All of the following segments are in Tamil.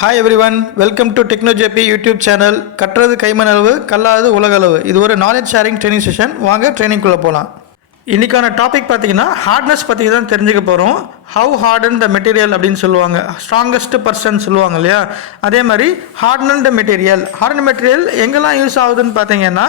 ஹாய் எவ்ரிவன், வெல்கம் டு டெக்னோஜேபி யூடியூப் சேனல். கற்றது கைமணளவு, கல்லாதது உலகளவு. இது ஒரு நாலேஜ் ஷேரிங் ட்ரைனிங் செஷன். வாங்க ட்ரைனிங்குள்ளே போகலாம். இன்றைக்கான டாபிக் பார்த்தீங்கன்னா ஹார்ட்னஸ் பற்றி தான் தெரிஞ்சுக்க போகிறோம். ஹவு ஹார்டன் த மெட்டீரியல் அப்படின்னு சொல்லுவாங்க, ஸ்ட்ராங்கஸ்ட் பர்சன் சொல்லுவாங்க இல்லையா. அதே மாதிரி ஹார்டன் மெட்டீரியல் எங்கெல்லாம் யூஸ் ஆகுதுன்னு பார்த்தீங்கன்னா,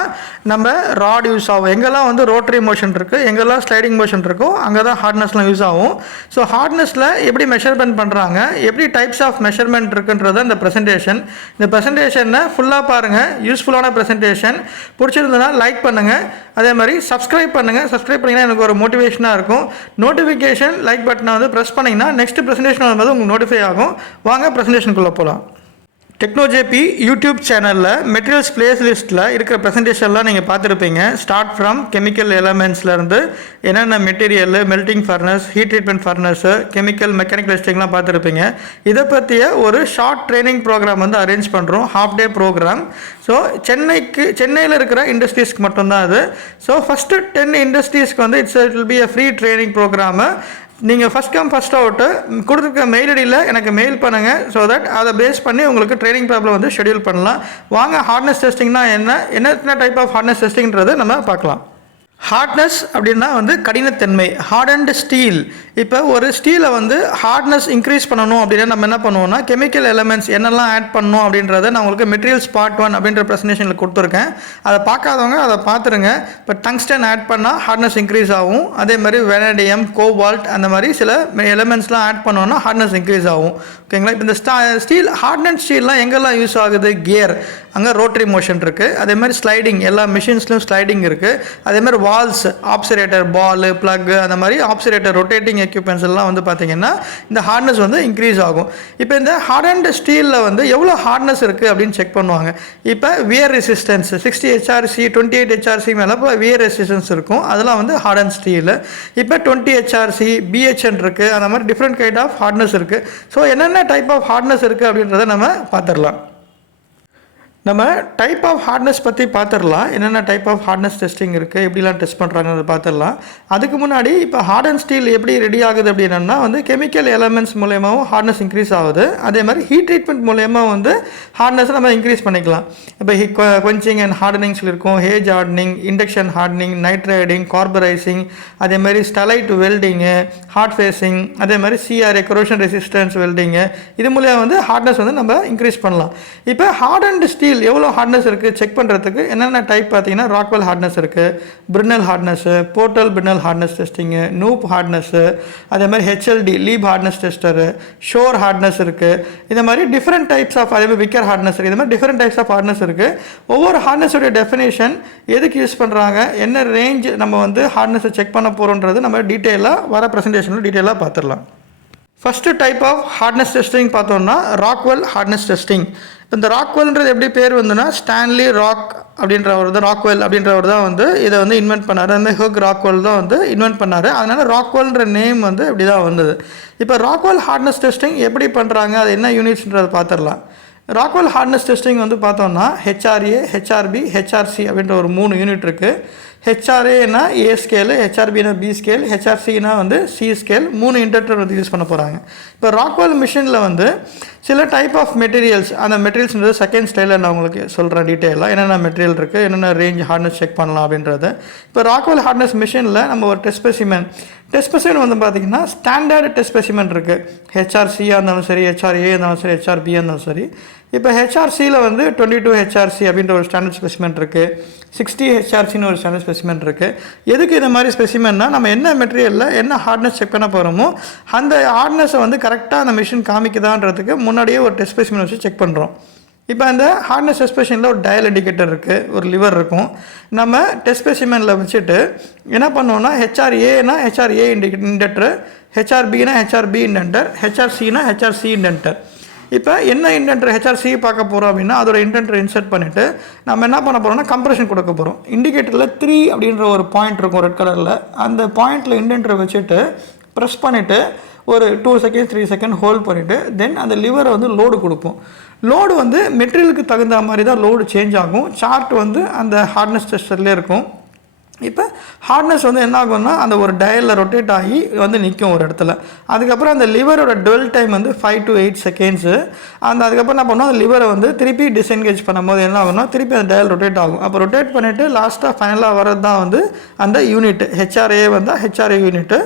நம்ம ராட் யூஸ் ஆகும். எங்கெல்லாம் வந்து ரோட்டரி மோஷன் இருக்குது, எங்கெல்லாம் ஸ்லைடிங் மோஷன் இருக்கோ அங்கே தான் ஹார்ட்னஸ்லாம் யூஸ் ஆகும். ஸோ ஹார்ட்னஸில் எப்படி மெஷர்மெண்ட் பண்ணுறாங்க, எப்படி டைப்ஸ் ஆஃப் மெஷர்மெண்ட் இருக்குன்றது இந்த ப்ரெசன்டேஷன். இந்த ப்ரெசன்டேஷனை ஃபுல்லாக பாருங்கள். யூஸ்ஃபுல்லான ப்ரெசன்டேஷன். பிடிச்சிருந்ததுன்னா லைக் பண்ணுங்கள். அதே மாதிரி சப்ஸ்கிரைப் பண்ணுங்கள். சப்ஸ்கிரைப் பண்ணிங்கன்னா எனக்கு ஒரு மோட்டிவேஷனாக இருக்கும். நோட்டிஃபிகேஷன் லைக் பட்டனை வந்து ப்ரெஸ் பண்ணிங்கன்னா நெக்ஸ்ட் ப்ரெசன்டேஷன் வரும்போது உங்களுக்கு நோட்டிஃபை ஆகும். வாங்க ப்ரெசன்டேஷனுக்குள்ளே போகலாம். டெக்னோஜேபி யூடியூப் சேனலில் மெட்டீரியல்ஸ் பிளேஸ் லிஸ்ட்டில் இருக்கிற ப்ரெசன்டேஷன்லாம் நீங்கள் பார்த்துருப்பீங்க. ஸ்டார்ட் ஃப்ரம் கெமிக்கல் எலமெண்ட்ஸ்லேருந்து என்னென்ன material, melting furnace, heat treatment furnace, chemical mechanical டெஸ்டிங்லாம் பார்த்துருப்பீங்க. இதை பற்றிய ஒரு ஷார்ட் ட்ரைனிங் ப்ரோக்ராம் வந்து அரேஞ்ச் பண்ணுறோம், ஹாஃப் டே ப்ரோக்ராம். ஸோ சென்னையில் இருக்கிற இண்டஸ்ட்ரீஸ்க்கு மட்டும்தான் அது. ஸோ ஃபஸ்ட்டு 10 இண்டஸ்ட்ரீஸ்க்கு வந்து it will be a free training program. நீங்கள் ஃபஸ்ட் கம் ஃபஸ்ட் அவுட்டு கொடுத்துருக்க மெயில் ஐடியில் எனக்கு மெயில் பண்ணுங்கள். ஸோ தட் அதை பேஸ் பண்ணி உங்களுக்கு ட்ரைனிங் ப்ராப்ளம் வந்து ஷெடியூல் பண்ணலாம். வாங்க ஹார்ட்னஸ் டெஸ்டிங்னா என்ன டைப் ஆஃப் ஹார்ட்னஸ் டெஸ்டிங்கிறது நம்ம பார்க்கலாம். ஹார்ட்னஸ் அப்படின்னா வந்து கடினத்தன்மை, ஹார்டன்டு ஸ்டீல். இப்போ ஒரு ஸ்டீலை வந்து ஹார்ட்னஸ் இன்க்ரீஸ் பண்ணணும் அப்படின்னா நம்ம என்ன பண்ணுவோம்னா, கெமிக்கல் எலமெண்ட்ஸ் என்னெல்லாம் ஆட் பண்ணணும் அப்படின்றத நான் உங்களுக்கு மெட்டீரியல்ஸ் பார்ட் 1 அப்படின்ற ப்ரெசன்டேஷனில் கொடுத்துருக்கேன். அதை பார்க்காதவங்க அதை பார்த்துருங்க. இப்போ டங்ஸ்டன் ஆட் பண்ணால் ஹார்ட்னஸ் இன்க்ரீஸ் ஆகும். அதே மாதிரி வெனடியம், கோபால்ட் அந்த மாதிரி சில எலமெண்ட்ஸ்லாம் ஆட் பண்ணோன்னா ஹார்ட்னஸ் இன்க்ரீஸ் ஆகும். ஓகேங்களா. இப்போ இந்த ஸ்டீல் ஹார்ட்னட் ஸ்டீல்லாம் எங்கெல்லாம் யூஸ் ஆகுது, கியர், அங்கே ரோட்டரி மோஷன் இருக்குது. அதே மாதிரி ஸ்லைடிங், எல்லா மிஷின்ஸ்லையும் ஸ்லைடிங் இருக்குது. அதே மாதிரி வால்ஸ், ஆப்சரேட்டர், பால், பிளக், அந்த மாதிரி ஆப்சரேட்டர், ரொட்டேட்டிங் எக்யூப்மெண்ட்ஸ் எல்லாம் வந்து பார்த்தீங்கன்னா இந்த ஹார்ட்னஸ் வந்து இன்க்ரீஸ் ஆகும். இப்போ இந்த ஹார்டன்ட் ஸ்டீலில் வந்து எவ்வளோ ஹார்ட்னஸ் இருக்குது அப்படின்னு செக் பண்ணுவாங்க. இப்போ வியர் ரெசிஸ்டன்ஸ் 60 HRC 28 HRC மேலே இப்போ வியர் ரெசிஸ்டன்ஸ் இருக்கும். அதெல்லாம் வந்து ஹார்டன் ஸ்டீல். இப்போ 20 HRC, BHN இருக்குது. அந்த மாதிரி டிஃப்ரெண்ட் கைண்ட் ஆஃப் ஹார்ட்னஸ் இருக்குது. ஸோ என்னென்ன டைப் ஆஃப் ஹார்ட்னஸ் இருக்குது அப்படின்றத நம்ம பார்த்துடலாம். நம்ம டைப் ஆஃப் ஹார்ட்னஸ் பற்றி பார்த்துடலாம். என்னென்ன டைப் ஆஃப் ஹார்ட்னஸ் டெஸ்டிங் இருக்குது, எப்படிலாம் டெஸ்ட் பண்ணுறாங்கன்னு பார்த்துடலாம். அதுக்கு முன்னாடி இப்போ ஹார்டன் ஸ்டீல் எப்படி ரெடி ஆகுது அப்படின்னா வந்து கெமிக்கல் எலமெண்ட்ஸ் மூலயமாவும் ஹார்ட்னஸ் இன்க்ரீஸ் ஆகுது. அதே மாதிரி ஹீட் ட்ரீட்மெண்ட் மூலயமா வந்து ஹார்ட்னஸ் நம்ம இன்க்ரீஸ் பண்ணிக்கலாம். இப்போ குவென்ச்சிங் அண்ட் ஹார்டனிங் சொல்லியிருக்கோம், age hardening, induction hardening, nitriding, carburizing, அதே மாதிரி ஸ்டலைட் வெல்டிங்கு, ஹார்ட் ஃபேஸிங், அதே மாதிரி CRA கொரோஷன் ரெசிஸ்டன்ஸ் வெல்டிங்கு, இது மூலியம் வந்து ஹார்ட்னஸ் வந்து நம்ம இன்க்ரீஸ் பண்ணலாம். இப்போ ஹார்டன்டு ஸ்டீல் எவ்வளோ ஹார்ட்னஸ் இருக்குது செக் பண்ணுறதுக்கு என்னென்ன டைப் பார்த்தீங்கன்னா, ராக்வெல் ஹார்ட்னஸ் இருக்குது, Brinell hardness, portable Brinell hardness testing, Knoop hardness, அதே மாதிரி HLD Leeb hardness tester, Shore hardness இருக்குது. இந்த மாதிரி டிஃப்ரெண்ட் டைப்ஸ் ஆஃப், அதே மாதிரி விக்கர் ஹார்ட்னஸ் இருக்குது. இந்த மாதிரி டிஃப்ரெண்ட் டைப்ஸ் ஆஃப் ஹார்ட்னஸ் இருக்குது. ஒவ்வொரு ஹார்ட்னஸோடைய டெஃபினேஷன், எதுக்கு யூஸ் பண்ணுறாங்க, என்ன ரேஞ்ச் நம்ம வந்து ஹார்ட்னஸை செக் பண்ண போகிறோன்றது நம்ம டீட்டெயிலாக வர ப்ரெசன்டேஷனில் டீட்டெயிலாக பார்த்துடலாம். First type of hardness testing பார்த்தோம்னா ராக்வெல் ஹார்ட்னஸ் டெஸ்டிங். இப்போ இந்த ராக்வெல்ன்றது எப்படி பேர் வந்துன்னா, ஸ்டான்லி ராக் அப்படின்றவர் தான், ராக்வெல் அப்படின்றவர் தான் வந்து இதை வந்து இன்வென்ட் பண்ணார். அந்த ஹக் ராக்வெல் தான் வந்து இன்வென்ட் பண்ணார். அதனால் ராக்வெல்ன்ற நேம் வந்து இப்படி தான் வந்தது. இப்போ ராக்வெல் ஹார்ட்னஸ் டெஸ்டிங் எப்படி பண்ணுறாங்க, அது என்ன யூனிட்ஸ்ன்றதை பார்த்துடலாம். ராக்வெல் ஹார்ட்னஸ் டெஸ்டிங் வந்து பார்த்தோம்னா HRA, HRB, HRC அப்படின்ற ஒரு 3 யூனிட் இருக்குது. HRAனா A ஸ்கேலு, HRBனா B ஸ்கேல், HRCனா வந்து C ஸ்கேல். 3 இன்டர்டர் வந்து யூஸ் பண்ண போகிறாங்க. இப்போ ராக்வெல் மிஷினில் வந்து சில டைப் ஆஃப் மெட்டீரியல்ஸ், அந்த மெட்டீரியல்ஸ்ன்றது செகண்ட் ஸ்டைலில் நான் உங்களுக்கு சொல்கிறேன் டீட்டெயிலாக. என்னென்ன மெட்டீரியல் இருக்குது, என்னென்ன ரேஞ்ச் ஹார்ட்னஸ் செக் பண்ணலாம் அப்படின்றது. இப்போ ராக்வெல் ஹார்ட்னஸ் மிஷினில் நம்ம ஒரு டெஸ்ட் ஸ்பெசிமென் வந்து பார்த்திங்கன்னா ஸ்டாண்டர்டு டெஸ்ட் ஸ்பெசிமென் இருக்குது. HRCயாக இருந்தாலும் சரி, HRA இருந்தாலும் சரி, HRBயாக இருந்தாலும் சரி. இப்போ HRCயில் வந்து 22 HRC அப்படின்ற ஒரு ஸ்டாண்டர்ட் ஸ்பெசிமென் இருக்குது. 60 HRCன்னு ஒரு ஸ்டாண்டர்ட் ஸ்பெசிமென் இருக்குது. எதுக்கு இந்த மாதிரி ஸ்பெசிமென்னா, நம்ம என்ன மெட்டீரியலில் என்ன ஹார்ட்னஸ் செக் பண்ண போகிறோமோ அந்த ஹார்ட்னஸை வந்து கரெக்டாக அந்த மிஷின் காமிக்குதான்றதுக்கு முன்னாடியே ஒரு டெஸ்ட் ஸ்பெசிமென் வச்சு செக் பண்ணுறோம். இப்போ அந்த ஹார்ட்னஸ் ஸ்பெசிமெனில் ஒரு டயல் இண்டிகேட்டர் இருக்குது, ஒரு லிவர் இருக்கும். நம்ம டெஸ்ட் ஸ்பெசிமெனில் வச்சுட்டு என்ன பண்ணுவோம்னா, HRAனா HRA இண்டெக்டர், HRBனா HRB இண்டென்டர், HRCனா HRC இண்டென்டர். இப்போ என்ன இண்டென்டர் HRC பார்க்க போகிறோம் அப்படின்னா, அதோட இண்டென்டர் இன்சர்ட் பண்ணிவிட்டு நம்ம என்ன பண்ண போகிறோம்னா கம்ப்ரெஷன் கொடுக்க போகிறோம். இண்டிகேட்டரில் 3 அப்படின்ற ஒரு பாயிண்ட் இருக்கும் ரெட் கலரில். அந்த பாயிண்டில் இண்டென்டரை வச்சுட்டு ப்ரெஸ் பண்ணிவிட்டு ஒரு 2 செகண்ட் 3 செகண்ட் ஹோல்ட் பண்ணிவிட்டு தென் அந்த லிவரை வந்து லோடு கொடுப்போம். லோடு வந்து மெட்டீரியலுக்கு தகுந்த மாதிரி தான் லோடு சேஞ்ச் ஆகும். சார்ட் வந்து அந்த ஹார்ட்னஸ் டெஸ்டர்லேயே இருக்கும். இப்போ ஹார்ட்னஸ் வந்து என்ன ஆகும்னா அந்த ஒரு டயலில் ரொட்டேட் ஆகி வந்து நிற்கும் ஒரு இடத்துல. அதுக்கப்புறம் அந்த லிவரோட டுவெல் டைம் வந்து 5 to 8 செகண்ட்ஸு. அதுக்கப்புறம் என்ன பண்ணுவோம், அந்த லிவரை வந்து திருப்பி டிஸ்என்கேஜ் பண்ணும்போது என்ன ஆகும்னா திருப்பி அந்த டயல் ரொட்டேட் ஆகும். அப்போ ரொட்டேட் பண்ணிவிட்டு லாஸ்ட்டாக ஃபைனலாக வரது தான் வந்து அந்த யூனிட். ஹெச்ஆர்ஏ வந்தால் ஹெச்ஆர்ஏ யூனிட்டு,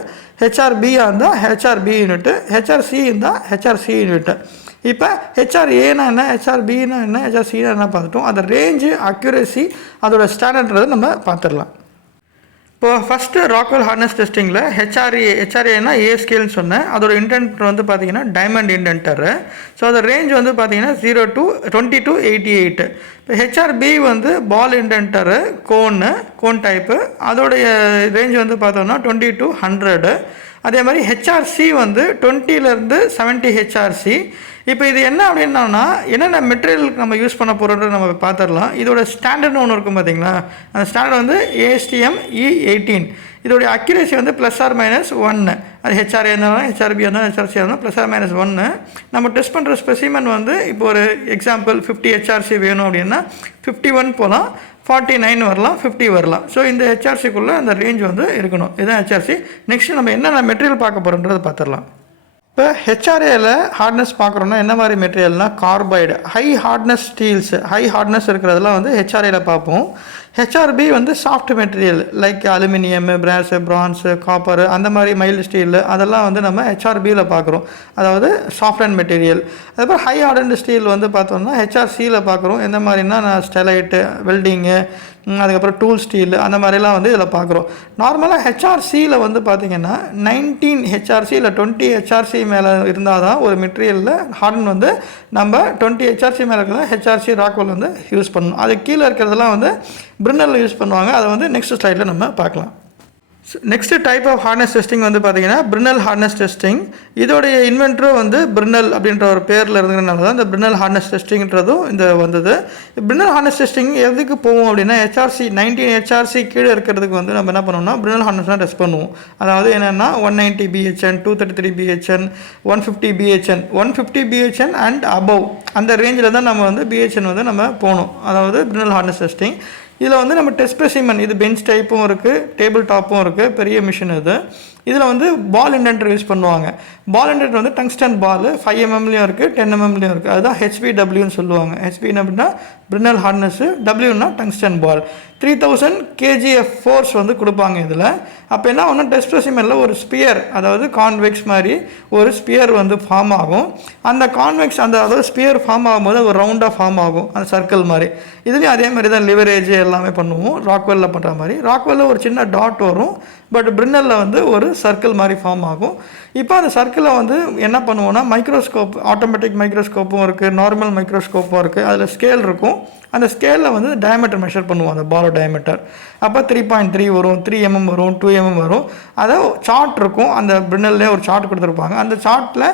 ஹெச்ஆர்பியாக இருந்தால் ஹெச்ஆர்பி யூனிட்டு, ஹெச்ஆர்சி இருந்தால் ஹெச்ஆர்சி யூனிட்டு. இப்போ ஹெச்ஆர்ஏனா என்ன, ஹெச்ஆர்பின்னா என்ன, ஹெச்ஆர்சினா என்ன பார்த்துட்டோம். அந்த ரேஞ்சு, அக்யூரேசி, அதோட ஸ்டாண்டர்ட்ன்றதை நம்ம பார்த்துடலாம். இப்போ ஃபஸ்ட்டு ராக்வெல் ஹார்னஸ் டெஸ்டிங்கில் ஹெச்ஆர்ஏனா ஏ ஸ்கேல்னு சொன்னேன். அதோட இன்டென்ட் வந்து பார்த்தீங்கன்னா டைமண்ட் இன்டென்டரு. ஸோ அதோட ரேஞ்ச் வந்து பார்த்தீங்கன்னா 0 to 20 to 88. இப்போ ஹெச்ஆர்பி வந்து பால் இன்டென்டரு, கோன் டைப்பு. அதோடைய ரேஞ்ச் வந்து பார்த்தோம்னா 20 to 100. அதே மாதிரி ஹெச்ஆர்சி வந்து 20லேருந்து 70 ஹெச்ஆர்சி. இப்போ இது என்ன அப்படின்னா என்னென்ன மெட்டீரியலுக்கு நம்ம யூஸ் பண்ண போகிறோன்றது நம்ம பார்த்துடலாம். இதோட ஸ்டாண்டர்ட்னு ஒன்று இருக்கும் பார்த்தீங்களா, அந்த ஸ்டாண்டர்ட் வந்து ASTM E18. இதோடைய அக்யூரேசி வந்து +or-1. அது ஹெச்ஆர்ஏ இருந்தாலும் ஹெச்ஆர்பி இருந்தாலும் ஹெச்ஆர்சி இருந்தாலும் +or-1. நம்ம டெஸ்ட் பண்ணுற ஸ்பெசிமன் வந்து இப்போ ஒரு எக்ஸாம்பிள் 50 ஹெச்ஆர்சி வேணும் அப்படின்னா 51 போகலாம், 49 வரலாம், 50 வரலாம். ஸோ இந்த ஹெச்ஆர்சிக்குள்ளே அந்த ரேஞ்ச் வந்து இருக்கணும். இதுதான் ஹெச்ஆர்சி. நெக்ஸ்ட்டு நம்ம என்னென்ன மெட்டீரியல் பார்க்க போகிறோன்றதை பார்த்துடலாம். இப்போ ஹெச்ஆர்ஏல ஹார்ட்னஸ் பார்க்குறோன்னா என்ன மாதிரி மெட்டீரியல்னால் carbide, high hardness steels, high hardness இருக்கிறதெல்லாம் வந்து ஹெச்ஆர்ஏல பார்ப்போம். ஹெச்ஆர்பி வந்து soft material like aluminium, brass, bronze, copper, அந்த மாதிரி மைல்டு ஸ்டீலு, அதெல்லாம் வந்து நம்ம ஹெச்ஆர்பியில் பார்க்குறோம். அதாவது சாஃப்ட் அண்ட் மெட்டீரியல். அதுக்கப்புறம் ஹை ஹார்டன்டு ஸ்டீல் வந்து பார்த்தோம்னா ஹெச்ஆர்சியில் பார்க்குறோம். எந்த மாதிரினா ஸ்டெலைட்டு, வெல்டிங்கு, அதுக்கப்புறம் டூல் ஸ்டீல், அந்த மாதிரிலாம் வந்து இதில் பார்க்குறோம். நார்மலாக ஹெச்ஆர்சியில் வந்து பார்த்திங்கன்னா 19 ஹெச்ஆர்சி இல்லை 20 ஹெச்ஆர்சி மேலே இருந்தால் தான் ஒரு மெட்டீரியலில் ஹார்டன் வந்து நம்ம 20 ஹெச்ஆர்சி மேலே இருக்கிறதா ஹெச்ஆர்சி ராக்வெல் வந்து யூஸ் பண்ணணும். அது கீழே இருக்கிறதெல்லாம் வந்து பிரின்னலில் யூஸ் பண்ணுவாங்க. அதை வந்து நெக்ஸ்ட் ஸ்லைடில் நம்ம பார்க்கலாம். Next type of hardness testing வந்து பார்த்தீங்கன்னா பிரின்னல் ஹார்னஸ் டெஸ்டிங். இதோடைய இன்வென்டரும் வந்து பிரின்னல் அப்படின்ற ஒரு பேரில் இருக்கிறதுனால தான் இந்த பிரின்னல் ஹார்னஸ் டெஸ்டிங்கிறதும் இந்த வந்தது. பிரின்னல் ஹார்னஸ் டெஸ்டிங் எதுக்கு போவோம் அப்படின்னா ஹெச்ஆர்சி 19 ஹெச்ஆர்சி கீழே இருக்கிறதுக்கு வந்து நம்ம என்ன பண்ணுவோம்னா பிரின்னல் ஹார்னஸ் தான் டெஸ்ட் பண்ணுவோம். அதாவது என்னென்னா 190 BHN, 233 BHN, 150 BHN, 150 BHN and above அந்த ரேஞ்சில் தான் நம்ம வந்து BHN வந்து நம்ம போகணும். அதாவது பிரின்னல் ஹார்னஸ் டெஸ்டிங். இதில் வந்து நம்ம டெஸ்ட் ஸ்பெசிமன், இது பெஞ்ச் டைப்பும் இருக்குது, டேபிள் டாப்பும் இருக்குது, பெரிய மிஷின் இது. இதில் வந்து பால் இண்டென்டர் யூஸ் பண்ணுவாங்க. பால் இண்டென்டர் வந்து டங்ஸ்டன் பால் 5 mmலையும் இருக்குது, 10 mmலையும் இருக்குது. அதுதான் HBWன்னு சொல்லுவாங்க. HB அப்படின்னா பிரின்னல் ஹார்னஸ்ஸு, Wன்னா டங்ஸ்டன் பால். 3000 kgf ஃபோர்ஸ் வந்து கொடுப்பாங்க இதில். அப்போ என்ன ஒன்று டெஸ்ட் ஸ்பெசிமனில் ஒரு ஸ்பியர், அதாவது கான்வெக்ஸ் மாதிரி ஒரு ஸ்பியர் வந்து ஃபார்ம் ஆகும். அந்த கான்வெக்ஸ் அதாவது ஸ்பியர் ஃபார்ம் ஆகும்போது ஒரு ரவுண்டாக ஃபார்ம் ஆகும், அந்த சர்க்கிள் மாதிரி. இதுலேயும் அதே மாதிரி தான் லிவரேஜ் எல்லாமே பண்ணுவோம் ராக்வெல்லில் பண்ணுற மாதிரி. ராக்வெல்லில் ஒரு சின்ன டாட் வரும், பட் பிரின்னலில் வந்து ஒரு சர்க்கிள் மாதிரி ஃபார்ம் ஆகும். இப்போ அந்த சர்க்கிளை வந்து என்ன பண்ணுவோன்னா மைக்ரோஸ்கோப், ஆட்டோமேட்டிக் மைக்ரோஸ்கோப்பும் இருக்குது, நார்மல் மைக்ரோஸ்கோப்பும் இருக்குது. அதில் ஸ்கேல் இருக்கும். அந்த ஸ்கேலில் வந்து டயமீட்டர் மெஷர் பண்ணுவோம், அந்த பாலோ டயமீட்டர். அப்போ 3.3 வரும், 3 mm வரும், 2 mm வரும். அதை சார்ட் இருக்கும், அந்த பிரின்னல்லே ஒரு சார்ட் கொடுத்துருப்பாங்க. அந்த சார்ட்டில்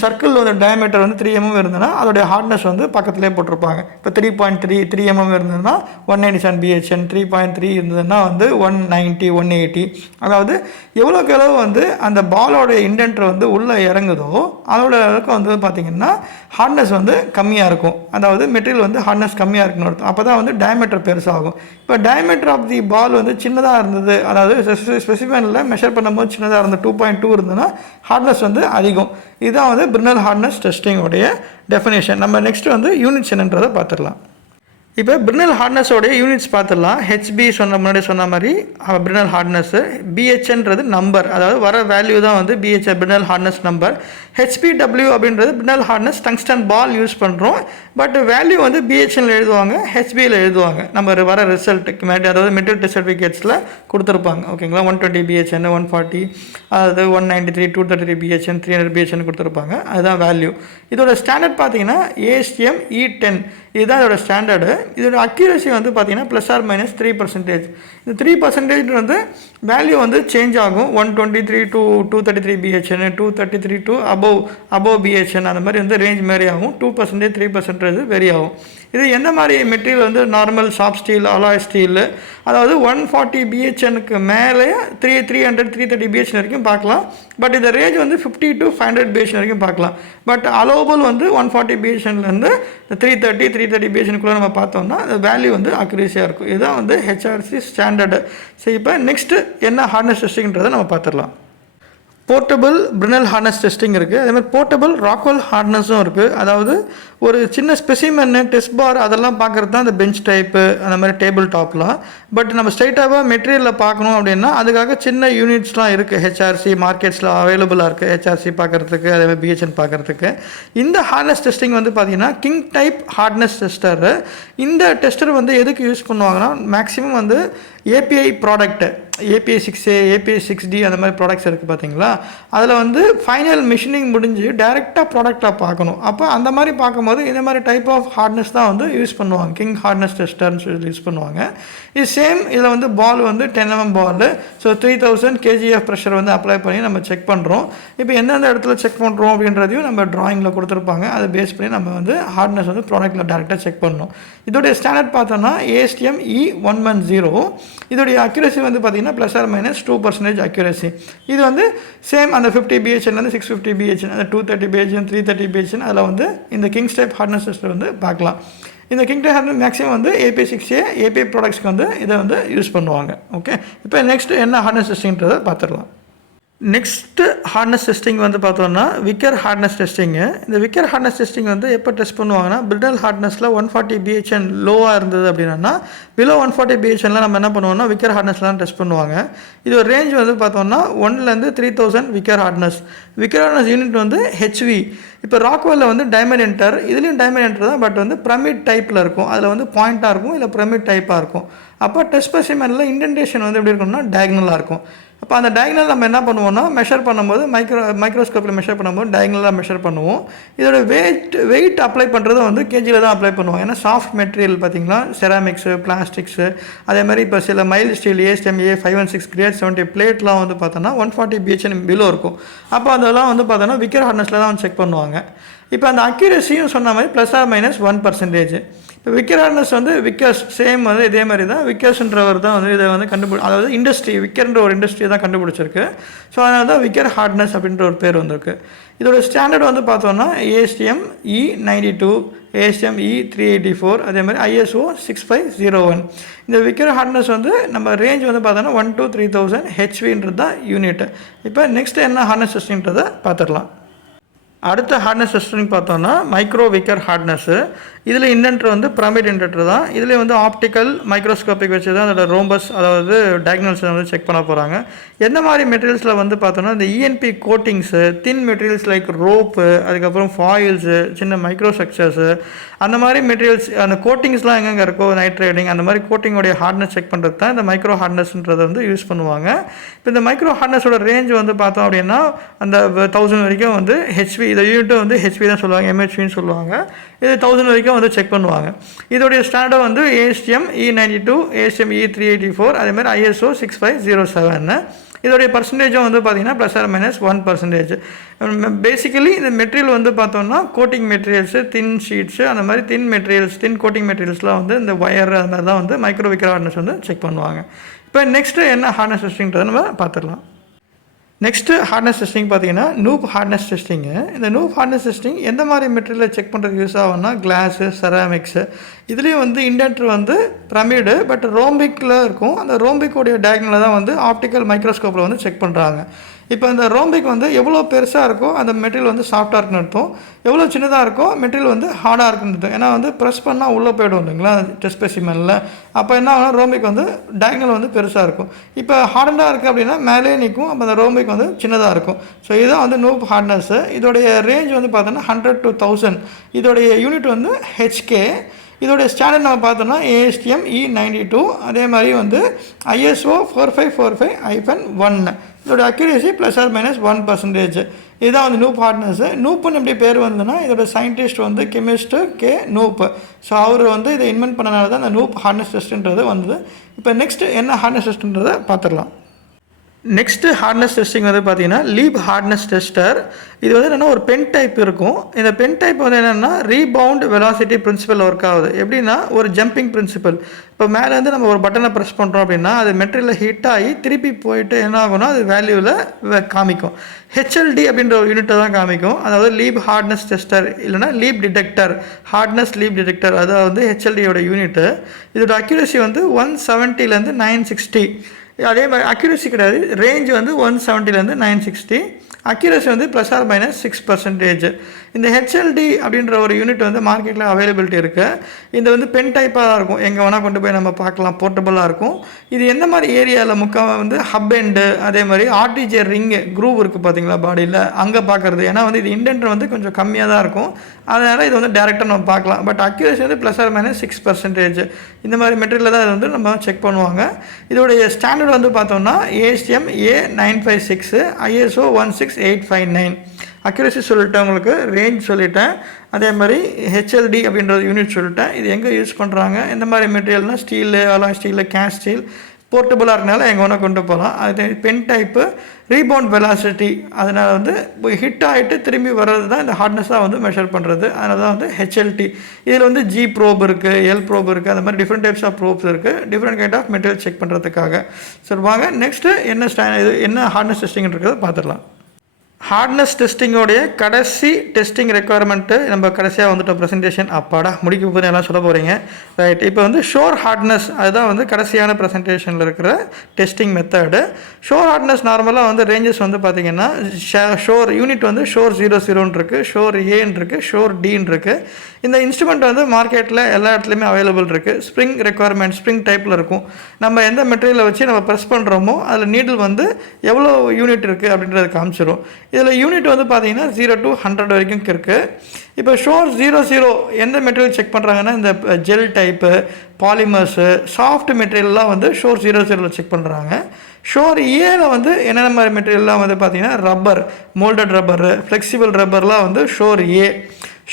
சர்க்கிள் வந்து டயமீட்டர் வந்து 3 mm இருந்ததுன்னா அதோடைய ஹார்ட்னஸ் வந்து பக்கத்துலேயே போட்டிருப்பாங்க. இப்போ 3.3 mm இருந்ததுன்னா 197 BHN, 3.3 இருந்ததுன்னா வந்து 190, 180. அதாவது எவ்வளோக்கு எவ்வளோ வந்து அந்த பாலோடைய இண்டென்டர் வந்து உள்ளே இறங்குதோ அதோட அளவுக்கு வந்து பார்த்திங்கன்னா ஹார்ட்னஸ் வந்து கம்மியாக இருக்கும். அதாவது மெட்டீரியல் வந்து ஹார்ட்னஸ் கம்மியாக இருக்குன்னு அர்த்தம். அப்போ தான் வந்து டயமீட்டர் பெருசாகும். இப்போ டயமீட்டர் ஆஃப் தி பால் வந்து சின்னதாக இருந்தது, அதாவது ஸ்பெசிமனில் மெஷர் பண்ணும்போது சின்னதாக இருந்தது 2.2 இருந்ததுன்னா ஹார்ட்னஸ் வந்து அதிகம். இதுதான் வந்து பிரின்னல் ஹார்ட்னஸ் டெஸ்டிங்கோடைய டெஃபினேஷன். நம்ம நெக்ஸ்ட் வந்து யூனிட்ஸ் என்னன்றதை பார்த்துடலாம். இப்போ பிரின்னல் ஹார்ட்னஸோடைய யூனிட்ஸ் பார்த்துடலாம். ஹெச்பி முன்னாடி சொன்ன மாதிரி பிரின்னல் ஹார்ட்னஸ்ஸு, பிஹெச்ன்றது நம்பர், அதாவது வர வேல்யூ தான் வந்து பிஹெச் பிரின்னல் ஹார்ட்னஸ் நம்பர். HBW அப்படின்றது பிரின்னல் ஹார்ட்னஸ் டங்ஸ்டன் பால் யூஸ் பண்ணுறோம். பட் வேல்யூ வந்து பிஹெச்என்ல எழுதுவாங்க, ஹெச்பியில் எழுதுவாங்க. நம்ம வர ரிசல்ட்டுக்கு மேலே, அதாவது மெட்டீரியல் டெஸ்ட் சர்டிஃபிகேட்ஸில் கொடுத்துருப்பாங்க. ஓகேங்களா, 120 BHN, 140, அதாவது 193, 233 BHN, 300 BHN கொடுத்துருப்பாங்க. அதுதான் வேல்யூ. இதோட ஸ்டாண்டர்ட் பார்த்தீங்கன்னா ASTM E10, இதுதான் இதோட ஸ்டாண்டர்டு. இதோட அக்யூரசி வந்து பார்த்தீங்கன்னா +or-3%. இந்த 3% வந்து வேல்யூ வந்து சேஞ்ச் ஆகும். 123 to 233 BHN, 233 to above BHN, அந்த மாதிரி வந்து ரேஞ்ச் மாரி ஆகும். 2%, 3% வெரி ஆகும். இது எந்த மாதிரி மெட்டீரியல் வந்து normal soft steel, alloy steel, அதாவது 140 BHNக்கு மேலே 300, 330 BHN வரைக்கும் பார்க்கலாம். பட் இந்த ரேஞ்ச் வந்து 50 to 500 BHN வரைக்கும் பார்க்கலாம். பட் அலோவபிள் வந்து 140 BHNலேருந்து 330 BHNக்குள்ளே நம்ம பார்த்தோம்னா அந்த வேல்யூ வந்து அக்யூரேசியாக இருக்கும். இதுதான் வந்து HRC ஸ்டாண்டர்ட் ஸ்டாண்டர்டு. சரி, இப்போ நெக்ஸ்ட்டு என்ன ஹார்ட்னஸ் டெஸ்டிங்கிறத நம்ம பார்த்துடலாம். போர்ட்டபிள் பிரினல் ஹார்ட்னஸ் டெஸ்டிங் இருக்குது. அதேமாதிரி போர்ட்டபிள் ராக்வெல் ஹார்ட்னஸும் இருக்குது. அதாவது ஒரு சின்ன ஸ்பெசிமென்னு டெஸ்ட் பார் அதெல்லாம் பார்க்குறது தான் அந்த பெஞ்ச் டைப்பு அந்த மாதிரி டேபிள் டாப்லாம். பட் நம்ம ஸ்ட்ரைட்டாக மெட்டீரியலில் பார்க்கணும் அப்படின்னா அதுக்காக சின்ன யூனிட்ஸ்லாம் இருக்குது. ஹெச்ஆர்சி மார்க்கெட்ஸில் அவைலபிளாக இருக்குது. ஹெச்ஆர்சி பார்க்குறதுக்கு அதேமாதிரி பிஹெச்என் பார்க்குறதுக்கு. இந்த ஹார்ட்னஸ் டெஸ்டிங் வந்து பார்த்திங்கன்னா கிங் டைப் ஹார்ட்னஸ் டெஸ்டர். இந்த டெஸ்டர் வந்து எதுக்கு யூஸ் பண்ணுவாங்கன்னா மேக்ஸிமம் வந்து API product API 6A API 6D அந்த மாதிரி ப்ராடக்ட்ஸ் இருக்குது பார்த்தீங்களா, அதில் வந்து ஃபைனல் மிஷினிங் முடிஞ்சு டைரெக்டாக ப்ராடக்டாக பார்க்கணும். அப்போ அந்த மாதிரி பார்க்கும்போது இந்த மாதிரி டைப் ஆஃப் ஹார்ட்னஸ் தான் வந்து யூஸ் பண்ணுவாங்க. கிங் ஹார்ட்னஸ் டெஸ்டர்னு சொல்லி யூஸ் பண்ணுவாங்க. இது சேம் இதில் வந்து பால் வந்து 10 mm பால். ஸோ 3000 kgf ப்ரெஷர் வந்து அப்ளை பண்ணி நம்ம செக் பண்ணுறோம். இப்போ எந்தெந்த இடத்துல செக் பண்ணுறோம் அப்படின்றதையும் நம்ம ட்ராயிங்கில் கொடுத்துருப்பாங்க. அதை பேஸ் பண்ணி நம்ம வந்து ஹார்ட்னஸ் வந்து ப்ராடக்ட்டில் டேரெக்டாக செக் பண்ணணும். இதோடைய ஸ்டாண்டர்ட் பார்த்தோன்னா ASTM E110. இதோடைய அக்யூரசி வந்து பார்த்திங்கன்னா +or -2% அக்யூரசி. இது வந்து சேம் அந்த 50 BHN 650 BHN அந்த 230 BHN 330 BHN அதில் வந்து இந்த கிங்ஸ் டைப் ஹார்ட்னஸ் டெஸ்டர் வந்து பார்க்கலாம். இந்த கிங் டைப் ஹார்ட்னஸ் மேக்ஸிமம் வந்து API 6A API ப்ராடக்ட்ஸ்க்கு வந்து இதை வந்து யூஸ் பண்ணுவாங்க. ஓகே, இப்போ நெக்ஸ்ட் என்ன ஹார்ட்னஸ் டெஸ்டிங்கிறத பார்த்துடலாம். நெக்ஸ்ட்டு ஹார்ட்னஸ் டெஸ்டிங் வந்து பார்த்தோம்னா விக்கர் ஹார்ட்னஸ் டெஸ்டிங்கு. இந்த விக்கர் ஹார்ட்னஸ் டெஸ்டிங் வந்து எப்போ டெஸ்ட் பண்ணுவாங்கன்னா பிரினல் ஹார்ட்னஸில் 140 BHN லோவாக இருந்தது அப்படின்னா பிலோ 140 BHNல நம்ம என்ன பண்ணுவோம்னா விக்கர் ஹார்ட்னஸ்லாம் டெஸ்ட் பண்ணுவாங்க. இது ஒரு ரேஞ்ச் வந்து பார்த்தோம்னா 1 to 3000 wicker hardness. Vicker hardness unit வந்து HV. இப்போ ராக்வெல்லில் வந்து டைமண்ட் என்டர், இதுலேயும் டைமண்ட் என்டர் தான், பட் வந்து பிரமிட் டைப்பில் இருக்கும். அதில் வந்து பாயிண்ட்டாக இருக்கும், இல்லை பிரமிட் டைப்பாக இருக்கும். அப்போ டெஸ்ட் ஸ்பெசிமெனில் இன்டென்டேஷன் வந்து எப்படி இருக்கும்னா டயக்னலாக இருக்கும். அப்போ அந்த டயக்னல் நம்ம என்ன பண்ணுவோம்னா மெஷர் பண்ணும்போது மைக்ரோஸ்கோப்பில் மெஷர் பண்ணும்போது டயக்னலாக மெஷர் பண்ணுவோம். இதோட வெயிட் அப்ளை பண்ணுறது வந்து கேஜியில் தான் அப்ளை பண்ணுவோம். ஏன்னா சாஃப்ட் மெட்டீரியல் பார்த்திங்களா, செராமிக்ஸு பிளாஸ்டிக்ஸு அதே மாதிரி இப்போ சில mild steel ASTM A516 grade 70 பிளேட்லாம் வந்து பார்த்தோன்னா 140 BHN பிலோ இருக்கும். அப்போ அதெல்லாம் வந்து பார்த்தோன்னா விக்கர் ஹார்ட்னஸில் தான் வந்து செக் பண்ணுவாங்க. இப்போ அந்த அக்யூரஸியும் சொன்ன மாதிரி +or -1%. இப்போ விக்கர் ஹார்ட்னஸ் வந்து விக்கர்ஸ் சேம் வந்து இதே மாதிரி தான் விக்கர்ஸ்ன்றவர் தான் வந்து இதை வந்து அதாவது இண்டஸ்ட்ரி விக்கர்ன்ற ஒரு இண்டஸ்ட்ரியை தான் கண்டுபிடிச்சிருக்கு. ஸோ அதனால தான் விக்கர் ஹார்ட்னஸ் அப்படின்ற ஒரு பேர் வந்திருக்கு. இதோட ஸ்டாண்டர்ட் வந்து பார்த்தோன்னா ASTM E92 ASTM E384 அதே மாதிரி ISO 6501. இந்த விக்கர் ஹார்ட்னஸ் வந்து நம்ம ரேஞ்ச் வந்து பார்த்தோன்னா 1 to 3000 HVன்றது தான் யூனிட். இப்போ நெக்ஸ்ட் என்ன ஹார்ட்னஸ் டெஸ்டிங்ன்றதை பார்த்துடலாம். அடுத்த ஹார்ட்னஸ் டெஸ்டிங் பார்த்தோன்னா மைக்ரோ விக்கர் ஹார்ட்னஸ்ஸு. இதில் இண்டென்டர் வந்து பிரமிட் இண்டென்டர் தான். இதில் வந்து ஆப்டிக்கல் மைக்ரோஸ்கோபிக் வச்சு தான் அதோட ரோம்பஸ் அதாவது டயக்னல்ஸை வந்து செக் பண்ண போகிறாங்க. எந்த மாதிரி மெட்டீரியல்ஸில் வந்து பார்த்தோன்னா இந்த ENP கோட்டிங்ஸு, தின் மெட்டீரியல்ஸ் லைக் ரோப்பு, அதுக்கப்புறம் ஃபாயில்ஸு, சின்ன மைக்ரோ ஸ்ட்ரக்சர்ஸு, அந்த மாதிரி மெட்டீரியல்ஸ் அந்த கோட்டிங்ஸ்லாம் எங்கெங்கே இருக்கோ நைட்ரைடிங் அந்த மாதிரி கோட்டிங்கோடைய ஹார்ட்னஸ் செக் பண்ணுறது தான் இந்த மைக்ரோ ஹார்ட்னஸ்ன்றதை வந்து யூஸ் பண்ணுவாங்க. இப்போ இந்த மைக்ரோ ஹார்ட்னஸோட ரேஞ்ச் வந்து பார்த்தோம் அப்படின்னா அந்த 1000 வரைக்கும் வந்து HV, இதை யூனிட்டும் வந்து HV தான் சொல்லுவாங்க, MHVன்னு சொல்லுவாங்க. இது 1000 வரைக்கும் வந்து செக் பண்ணுவாங்க. இதோடைய ஸ்டாண்டர்ட் வந்து ASTM E92 ASTM E384 அதே மாதிரி ISO 6507. இதோடைய பர்சன்டேஜும் வந்து பார்த்திங்கன்னா +or -1%. பேசிக்கலி இந்த மெட்டீரியல் வந்து பார்த்தோம்னா கோட்டிங் மெட்டீரியல்ஸு, தின் ஷீட்ஸு அந்த மாதிரி தின் மெட்டீரியல்ஸ், தின் கோட்டிங் மெட்டீரியல்ஸ்லாம் வந்து இந்த ஒயர் அது மாதிரி தான் வந்து மைக்ரோ விக்கர் ஹார்ட்னஸ் வந்து செக் பண்ணுவாங்க. இப்போ நெக்ஸ்ட்டு என்ன ஹார்ட்னஸ் டெஸ்டிங்கிறத நம்ம பார்த்துடலாம். நெக்ஸ்ட்டு ஹார்ட்னஸ் டெஸ்டிங் பார்த்தீங்கன்னா நூப் ஹார்ட்னஸ் டெஸ்டிங்கு. இந்த நூப் ஹார்ட்னஸ் டெஸ்டிங் எந்த மாதிரி மெட்டீரியலை செக் பண்ணுறதுக்கு யூஸ் ஆகும்னா கிளாஸு, செராமிக்ஸு. இதுலேயும் வந்து இண்டென்டர் வந்து பிரமிடு பட் ரோம்பிக்கில் இருக்கும். அந்த ரோம்பிக்கோடைய டயக்னலை தான் வந்து ஆப்டிக்கல் மைக்ரோஸ்கோப்பில் வந்து செக் பண்ணுறாங்க. இப்போ இந்த ரோம்பிக் வந்து எவ்வளோ பெருசாக இருக்கோ அந்த மெட்டீரியல் வந்து சாஃப்டாக இருக்குன்னு அர்த்தம், எவ்வளோ சின்னதாக இருக்கோ மெட்டீரியல் வந்து ஹார்டாக இருக்குன்னு அர்த்தம். ஏன்னா வந்து ப்ரெஸ் பண்ணால் உள்ளே போய்டும் இல்லைங்களா டெஸ்ட் ஸ்பெசிமெனில். அப்போ என்ன ஆகும், ரோம்பிக் வந்து டயக்னல் வந்து பெருசாக இருக்கும். இப்போ ஹார்டனாக இருக்குது அப்படின்னா மேலே நிற்கும், அப்போ அந்த ரோம்பிக் வந்து சின்னதாக இருக்கும். ஸோ இதுதான் வந்து நூப் ஹார்ட்னஸ்ஸு. இதோடைய ரேஞ்ச் வந்து பார்த்தோன்னா 100 to 1000. இதோடைய யூனிட் வந்து HK. இதோடைய ஸ்டாண்டர்ட் நம்ம பார்த்தோம்னா ASTM E92 அதே மாதிரி வந்து ISO 4545-1. இதோட அக்யூரேசி +or -1%. இதுதான் வந்து நூப் ஹார்ட்னஸ்ஸு. நூப்புன்னு எப்படி பேர் வந்ததுன்னா இதோட சயின்டிஸ்ட் வந்து கெமிஸ்ட்டு நூப். ஸோ அவர் வந்து இதை இன்வென்ட் பண்ணனால தான் இந்த நூப் ஹார்ட்னஸ் டெஸ்ட்டுன்றது வந்தது. இப்போ நெக்ஸ்ட் என்ன ஹார்ட்னஸ் டெஸ்ட்டுன்றதை பார்த்துடலாம். நெக்ஸ்ட்டு ஹார்ட்னஸ் டெஸ்டிங் வந்து பார்த்தீங்கன்னா லீப் ஹார்ட்னஸ் டெஸ்டர். இது வந்து என்னென்னா ஒரு பென் டைப் இருக்கும். இந்த பென் டைப் வந்து என்னென்னா ரீபவுண்ட் வெலாசிட்டி பிரின்சிபல் ஒர்க் ஆகுது. எப்படின்னா ஒரு ஜம்பிங் பிரின்சிபல். இப்போ மேலேருந்து நம்ம ஒரு பட்டனை ப்ரெஸ் பண்ணுறோம் அப்படின்னா அது மெட்டீரியலில் ஹிட் ஆகி திருப்பி போயிட்டு என்ன ஆகும்னா அது வேல்யூவில் காமிக்கும். ஹெச்எல்டி அப்படின்ற ஒரு யூனிட்டை தான் காமிக்கும். அதாவது லீப் ஹார்ட்னஸ் டெஸ்டர் இல்லைனா leeb detector, hardness leeb detector, அதாவது ஹெச்எல்டியோட யூனிட்டு. இதோட அக்யூரசி வந்து 170லேருந்து 960. அதே மாதிரி அக்யூரசி கிடையாது, ரேஞ்ச் வந்து 170லேருந்து 960. அக்யூரசி வந்து ±6%. இந்த ஹெச்எல்டி அப்படின்ற ஒரு யூனிட் வந்து மார்க்கெட்டில் அவைலபிலிட்டி இருக்குது. இது வந்து பென் டைப்பாக தான் இருக்கும். எங்கே வேணால் கொண்டு போய் நம்ம பார்க்கலாம், போர்ட்டபுளாக இருக்கும். இது எந்த மாதிரி ஏரியாவில் முக்கால் வந்து ஹப் எண்டு, அதே மாதிரி ஆர்டிஜே ரிங்கு க்ரூவ் இருக்குது பார்த்தீங்களா பாடியில், அங்கே பார்க்குறது. ஏன்னா வந்து இது இண்டென்ட் வந்து கொஞ்சம் கம்மியாக தான் இருக்கும். அதனால் இது வந்து டேரெக்டாக நம்ம பார்க்கலாம். பட் அக்யூரசி வந்து ±6%. இந்த மாதிரி மெட்டீரியலில் தான் இது வந்து நம்ம செக் பண்ணுவாங்க. இதோடைய ஸ்டாண்டர்ட் வந்து பார்த்தோம்னா ASTM A956, ISO 16859. அக்யூரசி சொல்லிட்டேன், உங்களுக்கு ரேஞ்ச் சொல்லிட்டேன், அதே மாதிரி ஹெச்எல்டி அப்படின்ற யூனிட் சொல்லிட்டேன். இது எங்கே யூஸ் பண்ணுறாங்க, எந்த மாதிரி மெட்டீரியல்னால் steel, alloy steel, cast steel, போர்ட்டபுளாக இருக்கனால எங்கே வேணால் கொண்டு போகலாம். அது பென் டைப்பு, ரீபவுண்ட் வெலாசிட்டி, அதனால் வந்து ஹிட் ஆகிட்டு திரும்பி வர்றது தான் இந்த ஹார்ட்னஸாக வந்து மெஷர் பண்ணுறது. அதனால தான் வந்து ஹெச்எல்டி. இதில் வந்து G ப்ரோப் இருக்குது, L ப்ரோப் இருக்குது, அந்த மாதிரி டிஃப்ரெண்ட் டைப்ஸ் ஆஃப் ப்ரோப்ஸ் இருக்குது, different kind of material check பண்ணுறதுக்காக. சரி வாங்க நெக்ஸ்ட்டு என்ன ஹார்ட்னஸ் டெஸ்டிங் இருக்கிறத பார்த்துடலாம். ஹார்ட்னஸ் டெஸ்டிங்கோடைய கடைசி டெஸ்டிங் ரெக்குவயர்மெண்ட்டு நம்ம கடைசியாக வந்துட்டோம். ப்ரெசன்டேஷன் அப்பாடா முடிக்க போது எல்லாம் சொல்ல போகிறீங்க. ரைட், இப்போ வந்து ஷோர் ஹார்ட்னஸ், அதுதான் வந்து கடைசியான ப்ரெசன்டேஷனில் இருக்கிற டெஸ்டிங் மெத்தடு. ஷோர் ஹார்ட்னஸ் நார்மலாக வந்து ரேஞ்சஸ் வந்து பார்த்திங்கன்னா ஷோர் யூனிட் வந்து ஷோர் 00 இருக்குது, ஷோர் ஏன்னு இருக்குது, ஷோர் டின்னு இருக்குது. இந்த இன்ஸ்ட்ருமெண்ட் வந்து மார்க்கெட்டில் எல்லா இடத்துலையுமே அவைலபிள் இருக்குது. ஸ்ப்ரிங் ரெக்குவயர்மெண்ட், ஸ்ப்ரிங் டைப்பில் இருக்கும். நம்ம எந்த மெட்டீரியலை வச்சு நம்ம ப்ரெஸ் பண்ணுறோமோ அதில் நீடில் வந்து எவ்வளோ யூனிட் இருக்குது அப்படின்றது காமிச்சிடும். இதில் யூனிட் வந்து பார்த்தீங்கன்னா 0 to 100 வரைக்கும் இருக்குது. இப்போ ஷோர் 00 எந்த மெட்டீரியல் செக் பண்ணுறாங்கன்னா இந்த ஜெல் டைப்பு, பாலிமர்ஸு, சாஃப்ட் மெட்டீரியல்லாம் வந்து ஷோர் 00 செக் பண்ணுறாங்க. ஷோர் ஏல வந்து என்னென்ன மாதிரி மெட்டீரியல்லாம் வந்து பார்த்திங்கன்னா ரப்பர், மோல்டட் ரப்பரு, ஃப்ளெக்சிபிள் ரப்பர்லாம் வந்து ஷோர் ஏ.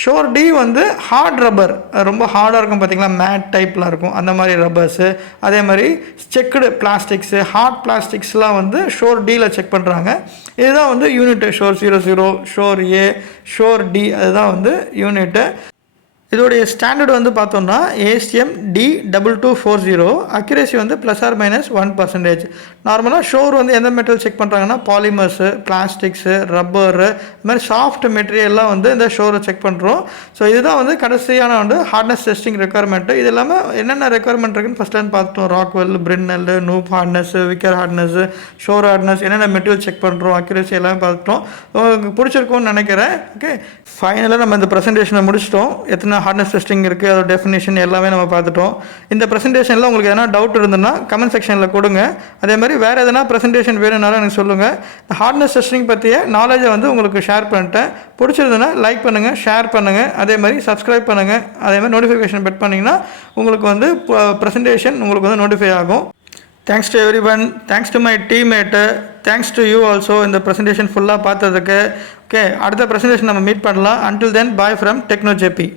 ஷோர் டி வந்து ஹார்ட் ரப்பர், ரொம்ப ஹார்டாக இருக்கும் பார்த்திங்களா, மேட் டைப்லாம் இருக்கும், அந்த மாதிரி ரப்பர்ஸு. அதே மாதிரி செக்குடு பிளாஸ்டிக்ஸு, ஹார்ட் பிளாஸ்டிக்ஸ்லாம் வந்து ஷோர் டியில் செக் பண்ணுறாங்க. இதுதான் வந்து யூனிட்டு. ஷோர் 00, ஷோர் ஏ, ஷோர் டி, அதுதான் வந்து யூனிட்டு. இதோடைய ஸ்டாண்டர்ட் வந்து பார்த்தோம்னா ASTM D2240. அக்யூரேசி வந்து ±1%. நார்மலாக ஷோர் வந்து எந்த மெட்டீரியல் செக் பண்ணுறாங்கன்னா பாலிமர்ஸு, பிளாஸ்டிக்ஸு, ரப்பரு, இது மாதிரி சாஃப்ட் மெட்டீரியல்லாம் வந்து இந்த ஷோரை செக் பண்ணுறோம். ஸோ இதுதான் வந்து கடைசியான வந்து ஹார்ட்னஸ் டெஸ்டிங் ரெக்குவயர்மெண்ட்டு. இது இல்லாமல் என்னென்ன ரெக்குவயர்மெண்ட் இருக்குன்னு ஃபஸ்ட் டைம் பார்த்துட்டோம். Rockwell, Brinell, Knoop hardness, Vicker hardness, Shore hardness, என்னென்ன மெட்டீரியல் செக் பண்ணுறோம், அக்யூரேசி எல்லாமே பார்த்துட்டோம். உங்களுக்கு பிடிச்சிருக்கும்னு நினைக்கிறேன். ஓகே, ஃபைனலாக நம்ம இந்த ப்ரெசன்டேஷனை முடிச்சிட்டோம். எத்தனை ஹார்ட்னஸ் டெஸ்டிங் இருக்குது, அதோட டெஃபினேஷன் எல்லாமே நம்ம பார்த்துட்டோம். இந்த ப்ரெசன்டேஷனில் உங்களுக்கு எதனா டவுட் இருந்ததுன்னா கமெண்ட் செக்ஷனில் கொடுங்க. அதே மாதிரி வேறு எதனா ப்ரெசன்டேஷன் வேணும்னாலும் எனக்கு சொல்லுங்கள். இந்த ஹார்ட்னஸ் டெஸ்டிங் பற்றிய நாலேஜை வந்து உங்களுக்கு ஷேர் பண்ணிட்டேன். பிடிச்சிருந்ததுன்னா லைக் பண்ணுங்கள், ஷேர் பண்ணுங்கள், அதே மாதிரி சப்ஸ்கிரைப் பண்ணுங்கள். அதே மாதிரி நோட்டிஃபிகேஷன் பெட் பண்ணிங்கன்னா உங்களுக்கு வந்து ப்ரெசன்டேஷன் உங்களுக்கு வந்து நோட்டிஃபை ஆகும். Thanks to everyone, thanks to my teammate, thanks to you also இந்த ப்ரெசன்டேஷன் ஃபுல்லாக பார்த்ததுக்கு. ஓகே, அடுத்த ப்ரெசன்டேஷன் நம்ம மீட் பண்ணலாம். Until then bye from techno JP.